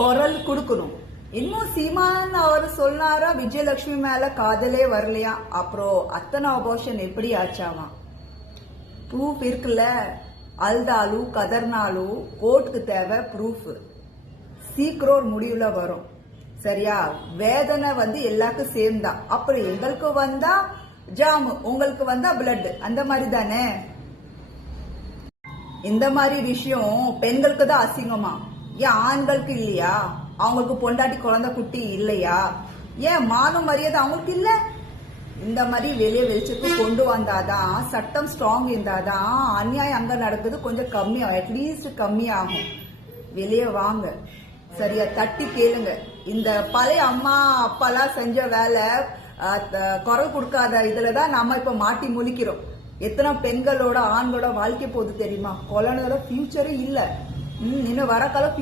குரல் கொடுக்கணும். இன்னும் சீமான் அவர் சொன்னாரா விஜயலட்சுமி மேல காதலே வரலையா, அப்புறம் அத்தனை அபார்ஷன் எப்படி ஆச்சாமா? ப்ரூஃப் இருக்குல்ல. அழுதாலும் கதர்னாலும் கோர்ட்டுக்கு தேவை ப்ரூஃப். சீக்கிரம் ஒரு முடிவுல வரும். சரியா? வேதனை எல்லாருக்கும் சேம் தான். அப்புறம் எங்களுக்கு வந்தா ஜாமு, உங்களுக்கு வந்தா பிளட், அந்த மாதிரி தானே. இந்த மாதிரி விஷயம் பெண்களுக்கு தான் அசிங்கமா? ஏன் ஆண்களுக்கு இல்லையா? அவங்களுக்கு பொண்டாட்டி குழந்தை குட்டி இல்லையா? ஏன் மான மரியாதை அவங்களுக்கு இல்ல? இந்த மாதிரி வெளியே வெளிச்சத்துக்கு கொண்டு வந்தாதான், சட்டம் ஸ்ட்ராங் இருந்தாதான் அநியாயம் அங்க நடக்குது கொஞ்சம் கம்மியாகும், அட்லீஸ்ட் கம்மியாகும். வெளியே வாங்க. சரியா? தட்டி கேளுங்க. இந்த பழைய அம்மா அப்பாலாம் செஞ்ச வேலை, குரல் கொடுக்காத இதுலதான் நம்ம இப்ப மாட்டி முழிக்கிறோம். எத்தனை பெண்களோட ஆண்களோட வாழ்க்கை போகுது தெரியுமா? குழந்தையோட ஃபியூச்சரே இல்ல. இன்னும் வர காலம்